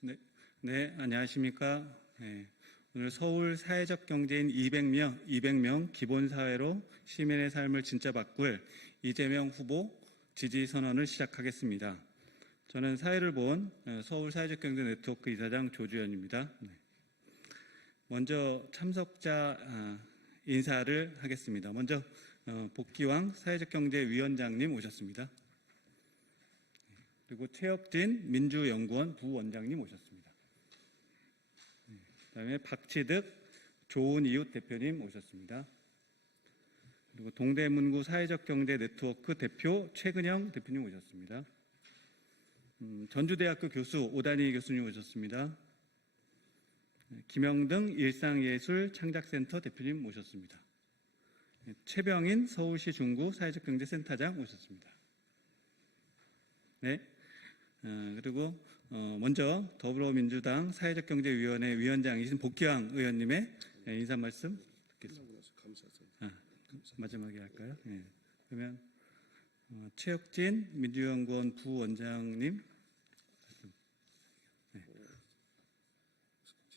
네, 안녕하십니까. 네, 오늘 서울 사회적 경제인 200명 기본사회로 시민의 삶을 진짜 바꿀 이재명 후보 지지 선언을 시작하겠습니다. 저는 사회를 본 서울 사회적 경제 네트워크 이사장 조주현입니다. 네. 먼저 참석자 인사를 하겠습니다. 먼저 복귀왕 사회적 경제 위원장님 오셨습니다. 그리고 최혁진 민주연구원 부원장님 오셨습니다. 그다음에 박치득 좋은 이웃 대표님 오셨습니다. 그리고 동대문구 사회적 경제 네트워크 대표 최근영 대표님 오셨습니다. 전주대학교 교수 오단희 교수님 오셨습니다. 김영등 일상예술 창작센터 대표님 모셨습니다. 최병인 서울시 중구 사회적 경제센터장 오셨습니다. 네. 그리고 먼저 더불어민주당 사회적경제위원회 위원장이신 복귀왕 의원님의 인사 말씀 듣겠습니다. 마지막에 할까요? 네. 그러면 최혁진 민주연구원 부원장님 네.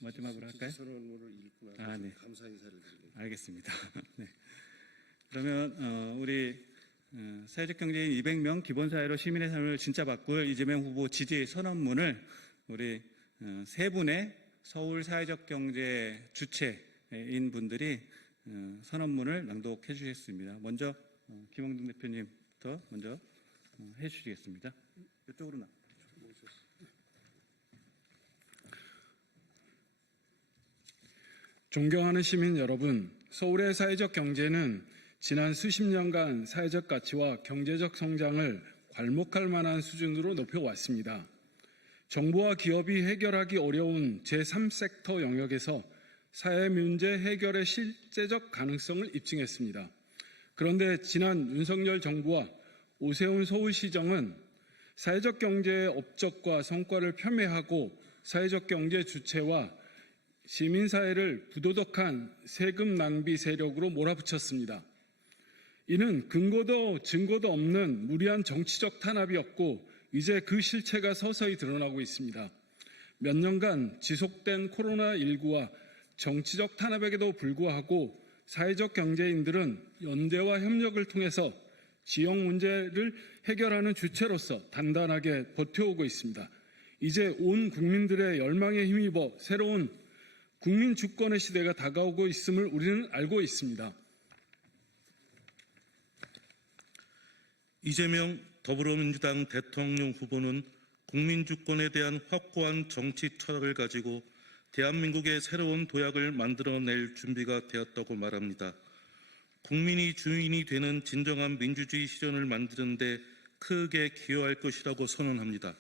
마지막으로 할까요? 선언문을 읽고 나서 네. 감사 인사를 드리겠습니다. 알겠습니다. 네. 그러면 우리 사회적 경제인 200명 기본사회로 시민의 삶을 진짜 바꿀 이재명 후보 지지 선언문을 우리 세 분의 서울 사회적 경제 주체인 분들이 선언문을 낭독해 주셨습니다. 먼저 김영등 대표님부터 먼저 해 주시겠습니다. 이쪽으로 나. 존경하는 시민 여러분, 서울의 사회적 경제는 지난 수십 년간 사회적 가치와 경제적 성장을 괄목할 만한 수준으로 높여왔습니다. 정부와 기업이 해결하기 어려운 제3섹터 영역에서 사회 문제 해결의 실제적 가능성을 입증했습니다. 그런데 지난 윤석열 정부와 오세훈 서울시정은 사회적 경제의 업적과 성과를 폄훼하고 사회적 경제 주체와 시민사회를 부도덕한 세금 낭비 세력으로 몰아붙였습니다. 이는 근거도 증거도 없는 무리한 정치적 탄압이었고 이제 그 실체가 서서히 드러나고 있습니다. 몇 년간 지속된 코로나19와 정치적 탄압에도 불구하고 사회적 경제인들은 연대와 협력을 통해서 지역 문제를 해결하는 주체로서 단단하게 버텨오고 있습니다. 이제 온 국민들의 열망에 힘입어 새로운 국민 주권의 시대가 다가오고 있음을 우리는 알고 있습니다. 이재명 더불어민주당 대통령 후보는 국민주권에 대한 확고한 정치 철학을 가지고 대한민국의 새로운 도약을 만들어낼 준비가 되었다고 말합니다. 국민이 주인이 되는 진정한 민주주의 실현을 만드는 데 크게 기여할 것이라고 선언합니다.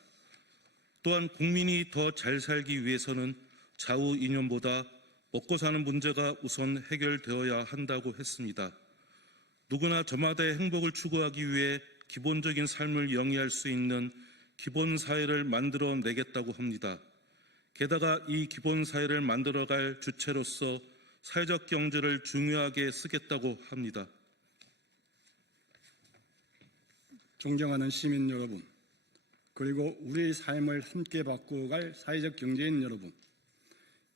또한 국민이 더 잘 살기 위해서는 좌우 이념보다 먹고 사는 문제가 우선 해결되어야 한다고 했습니다. 누구나 저마다의 행복을 추구하기 위해 기본적인 삶을 영위할 수 있는 기본사회를 만들어내겠다고 합니다. 게다가 이 기본사회를 만들어갈 주체로서 사회적 경제를 중요하게 쓰겠다고 합니다. 존경하는 시민 여러분, 그리고 우리의 삶을 함께 바꾸어갈 사회적 경제인 여러분,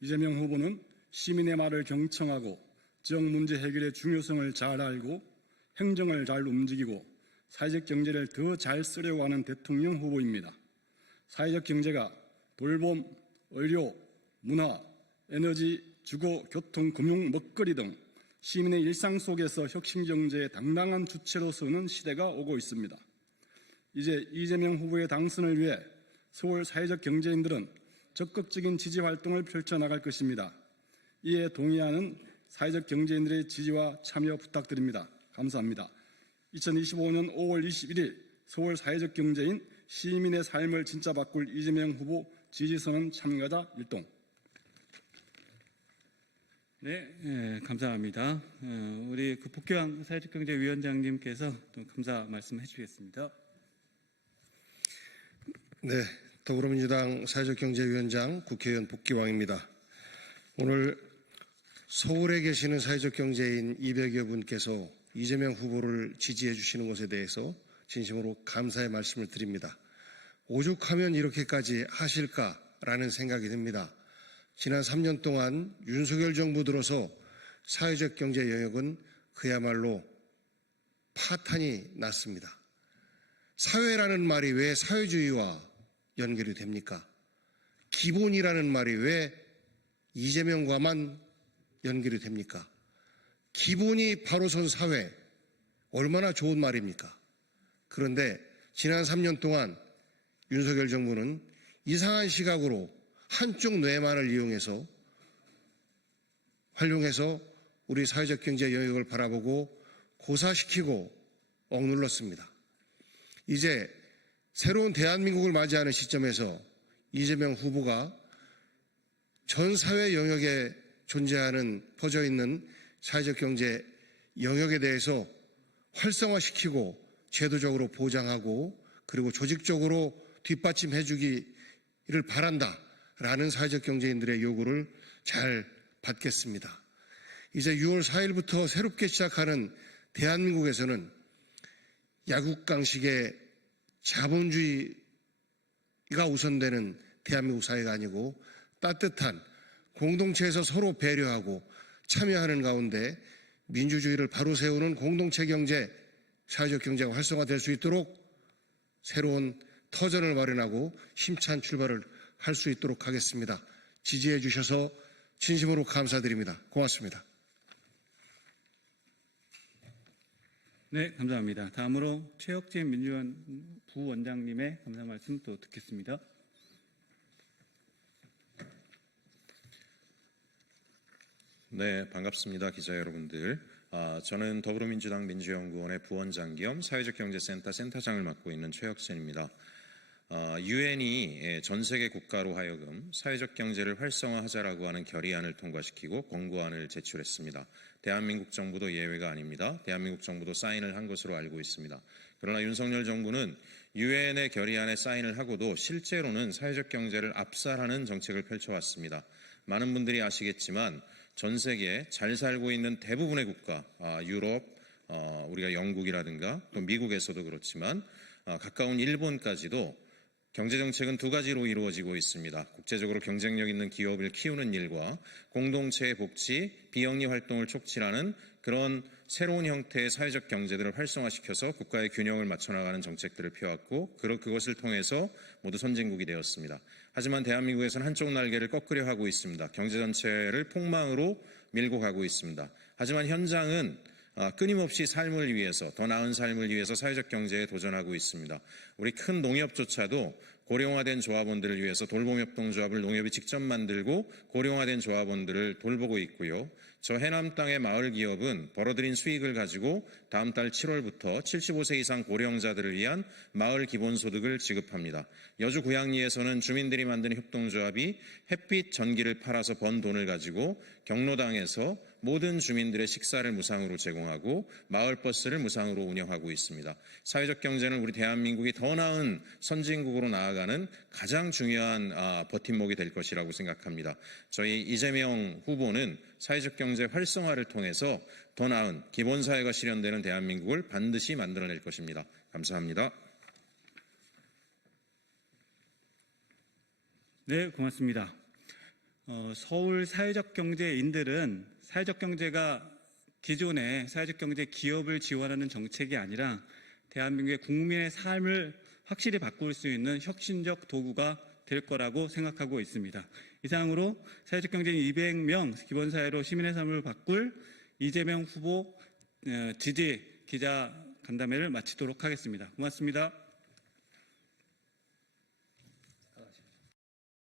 이재명 후보는 시민의 말을 경청하고 지역 문제 해결의 중요성을 잘 알고 행정을 잘 움직이고 사회적 경제를 더 잘 쓰려고 하는 대통령 후보입니다. 사회적 경제가 돌봄, 의료, 문화, 에너지, 주거, 교통, 금융, 먹거리 등 시민의 일상 속에서 혁신경제의 당당한 주체로 서는 시대가 오고 있습니다. 이제 이재명 후보의 당선을 위해 서울 사회적 경제인들은 적극적인 지지 활동을 펼쳐나갈 것입니다. 이에 동의하는 사회적 경제인들의 지지와 참여 부탁드립니다. 감사합니다. 2025년 5월 21일 서울 사회적 경제인 시민의 삶을 진짜 바꿀 이재명 후보 지지선언 참가자 일동. 네, 감사합니다. 우리 복귀왕 사회적경제위원장님께서 또 감사 말씀해 주시겠습니다. 네, 더불어민주당 사회적경제위원장 국회의원 복귀왕입니다. 오늘 서울에 계시는 사회적 경제인 200여 분께서 이재명 후보를 지지해 주시는 것에 대해서 진심으로 감사의 말씀을 드립니다. 오죽하면 이렇게까지 하실까 않을까라는 생각이 듭니다. 지난 3년 동안 윤석열 정부 들어서 사회적 경제 영역은 그야말로 파탄이 났습니다. 사회라는 말이 왜 사회주의와 연결이 됩니까? 기본이라는 말이 왜 이재명과만 연결이 됩니까? 기본이 바로 선 사회, 얼마나 좋은 말입니까? 그런데 지난 3년 동안 윤석열 정부는 이상한 시각으로 한쪽 뇌만을 활용해서 우리 사회적 경제 영역을 바라보고 고사시키고 억눌렀습니다. 이제 새로운 대한민국을 맞이하는 시점에서 이재명 후보가 전 사회 영역에 존재하는 퍼져있는 사회적 경제 영역에 대해서 활성화시키고 제도적으로 보장하고 그리고 조직적으로 뒷받침해 주기를 바란다라는 사회적 경제인들의 요구를 잘 받겠습니다. 이제 6월 4일부터 새롭게 시작하는 대한민국에서는 야국강식의 자본주의가 우선되는 대한민국 사회가 아니고 따뜻한 공동체에서 서로 배려하고 참여하는 가운데 민주주의를 바로 세우는 공동체 경제, 사회적 경제가 활성화될 수 있도록 새로운 터전을 마련하고 힘찬 출발을 할 수 있도록 하겠습니다. 지지해 주셔서 진심으로 감사드립니다. 고맙습니다. 네, 감사합니다. 다음으로 최혁진 민주원 부원장님의 감사 말씀 또 듣겠습니다. 네, 반갑습니다. 기자 여러분들. 저는 더불어민주당 민주연구원의 부원장 겸 사회적경제센터 센터장을 맡고 있는 최혁진입니다. 유엔이 전 세계 국가로 하여금 사회적 경제를 활성화하자라고 하는 결의안을 통과시키고 권고안을 제출했습니다. 대한민국 정부도 예외가 아닙니다. 대한민국 정부도 사인을 한 것으로 알고 있습니다. 그러나 윤석열 정부는 유엔의 결의안에 사인을 하고도 실제로는 사회적 경제를 압살하는 정책을 펼쳐왔습니다. 많은 분들이 아시겠지만 전 세계에 잘 살고 있는 대부분의 국가, 유럽, 우리가 영국이라든가 또 미국에서도 그렇지만 가까운 일본까지도 경제정책은 두 가지로 이루어지고 있습니다. 국제적으로 경쟁력 있는 기업을 키우는 일과 공동체의 복지, 비영리 활동을 촉진하는 그런 새로운 형태의 사회적 경제들을 활성화시켜서 국가의 균형을 맞춰나가는 정책들을 펴왔고 그것을 통해서 모두 선진국이 되었습니다. 하지만 대한민국에서는 한쪽 날개를 꺾으려 하고 있습니다. 경제 전체를 폭망으로 밀고 가고 있습니다. 하지만 현장은 끊임없이 삶을 위해서, 더 나은 삶을 위해서 사회적 경제에 도전하고 있습니다. 우리 큰 농협조차도 고령화된 조합원들을 위해서 돌봄협동조합을 농협이 직접 만들고 고령화된 조합원들을 돌보고 있고요. 저 해남 땅의 마을 기업은 벌어들인 수익을 가지고 다음 달 7월부터 75세 이상 고령자들을 위한 마을 기본소득을 지급합니다. 여주 고양리에서는 주민들이 만드는 협동조합이 햇빛 전기를 팔아서 번 돈을 가지고 경로당에서 모든 주민들의 식사를 무상으로 제공하고 마을버스를 무상으로 운영하고 있습니다. 사회적 경제는 우리 대한민국이 더 나은 선진국으로 나아가는 가장 중요한 버팀목이 될 것이라고 생각합니다. 저희 이재명 후보는 사회적 경제 활성화를 통해서 더 나은 기본사회가 실현되는 대한민국을 반드시 만들어낼 것입니다. 감사합니다. 네, 고맙습니다. 서울 사회적 경제인들은 사회적 경제가 기존의 사회적 경제 기업을 지원하는 정책이 아니라 대한민국의 국민의 삶을 확실히 바꿀 수 있는 혁신적 도구가 될 거라고 생각하고 있습니다. 이상으로 사회적 경제인 200명 기본사회로 시민의 삶을 바꿀 이재명 후보 지지 기자 간담회를 마치도록 하겠습니다. 고맙습니다.